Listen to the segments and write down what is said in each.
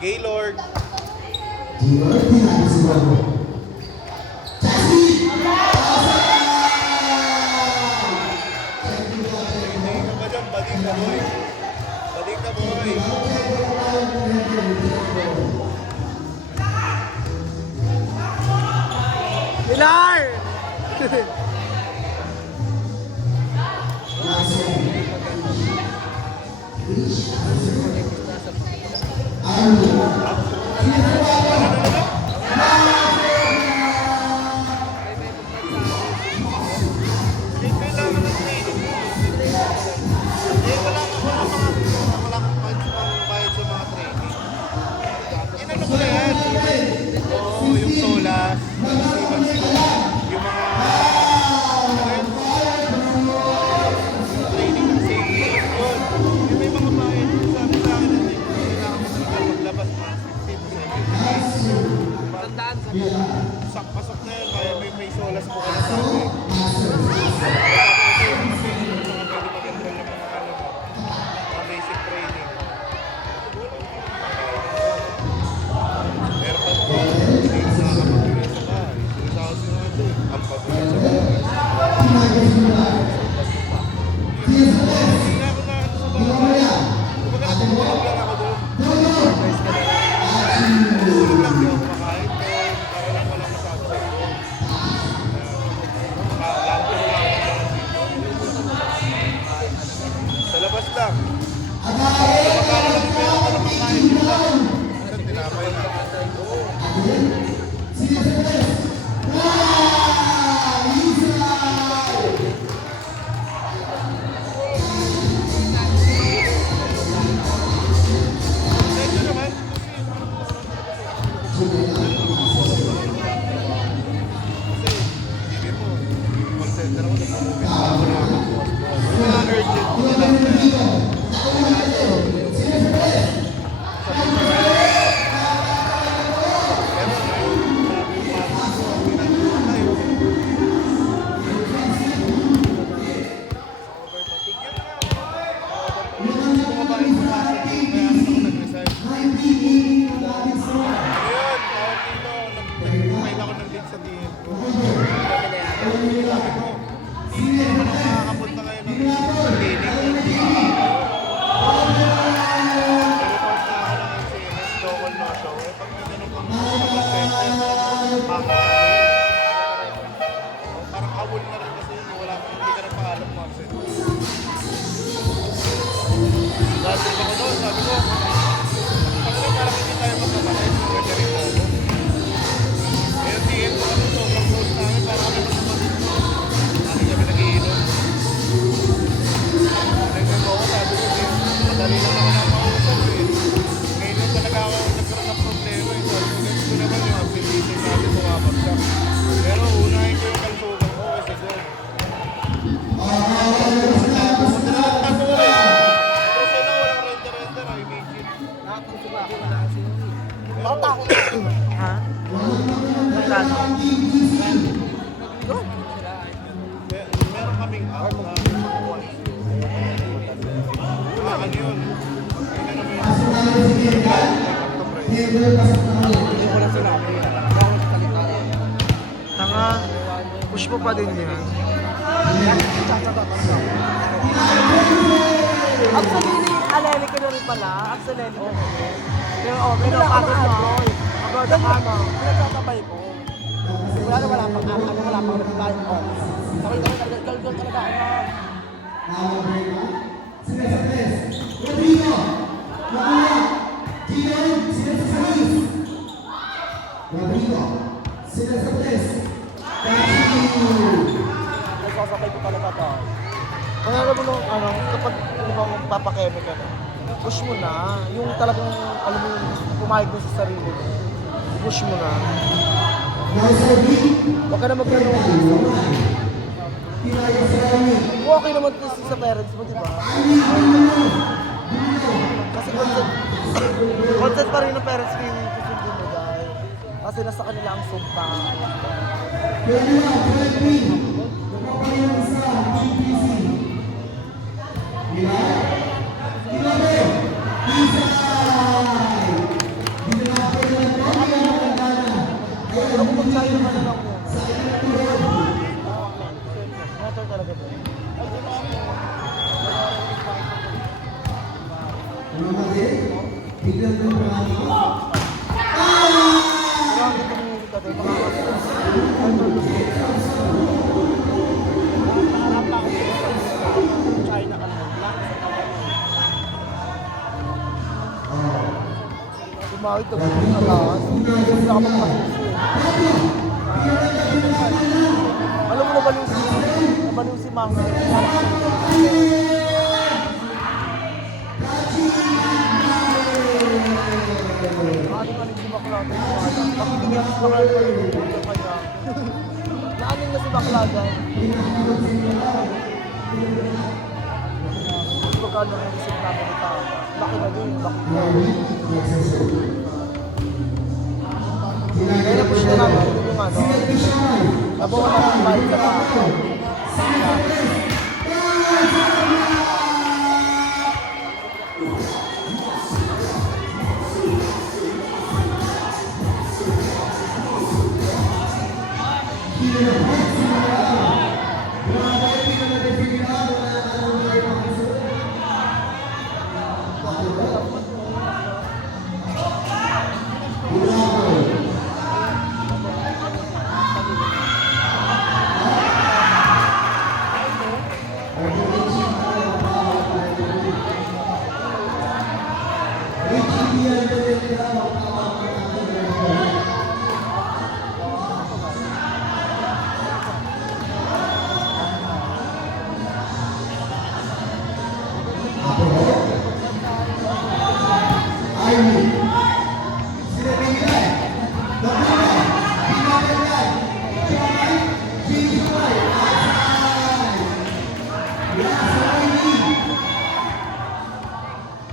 Gaylord. Gaylord, tinapos si Bravo. Chassis! Bading ka boy. Bading ka boy. Yung solas, yung mga training ng safety, yun. Yung may mga bayan, sabi sa akin na kailangan mo talaga maglabas mga 15 to 17. Tandaan sa pasok na yun, kaya may solas po ka na sa akin. Basic training. Pero pag hindi ka nakakapag-uwi sa bahay, sinasahod mo naman doon. Ang pag-uwi sa bahay. Hindi na ako na sa bahay. Kumbaga natutulog lang ako doon. Natutulog lang, di ako kumakain doon. Para lang walang masabi sa iyo. Lanturo lang ako dito. Sa labas lang. Kumakain lang yung meron ko na makain dito lang. Isang tinapay na. Medyo naman. Kasi, hindi mo. Call center ako, nagpapumit pa ako na ako. Mga urgent nila. Parang awol na rin kasi wala kang hindi ka rin pangalan mo absent. Dati ako doon, sabi ko, parang hindi tayo magkakasay, pwede rin mo ako. Kaya tingin ko kami sobrang close namin, parang kami magkakasay. Lagi kami nag-iinom. Nagkakaw ko, sabi ko, madali lang naman ang mausap eh. Ngayon lang talaga ako nagkaroon ng problema eh. Sabi ko, next ko naman yung absenteeism natin bumabagsak. Pero unahin ko yung kalsugan ko kasi doon. Pumunta na lang ako ulit. Pero sana walang render-render, I imagine. Bata ako. Ha? Magkano? Meron kaming app na ano yun? Tanga, push mo pa din yan. Actually, alele ko na rin pala. Actually, pero pero pagod mo. Pagod ako mo. Pinagtatabay ko. Wala pang reply ko. Sabi ko talaga ako. Nagsasabay ko talaga to. Kaya alam mo nung, kapag magpapakeme ka na, push mo na. Yung talagang, alam mo yung pumayag mo sa sarili mo. Push mo na. Huwag ka na magkaroon. Okay naman kasi sa parents mo, di ba? Kasi concept pa rin ng parents ko yung susundin mo dahil kasi nasa kanila ang sumpa. Pero kung magsayo naman na lang mo. Motor talaga ba? Pero ang ito mo yung dati, Mahit na ang alas. Hindi ka magpasusi. Alam mo nabaliw si Mahit. Naaning si Baklagan. Nakikinig si Baklagan. Naaning na si Baklagan. Pagkano ang isip namin ni Tama. Laki na din. Laki na. Kaya na-push na namin yung ano. Nabawa na ng bike sa Tama.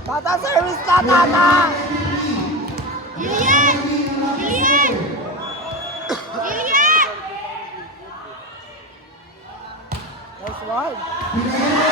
Tata, service na, Tata! Lilian! Lilian! Lilian! Nice one.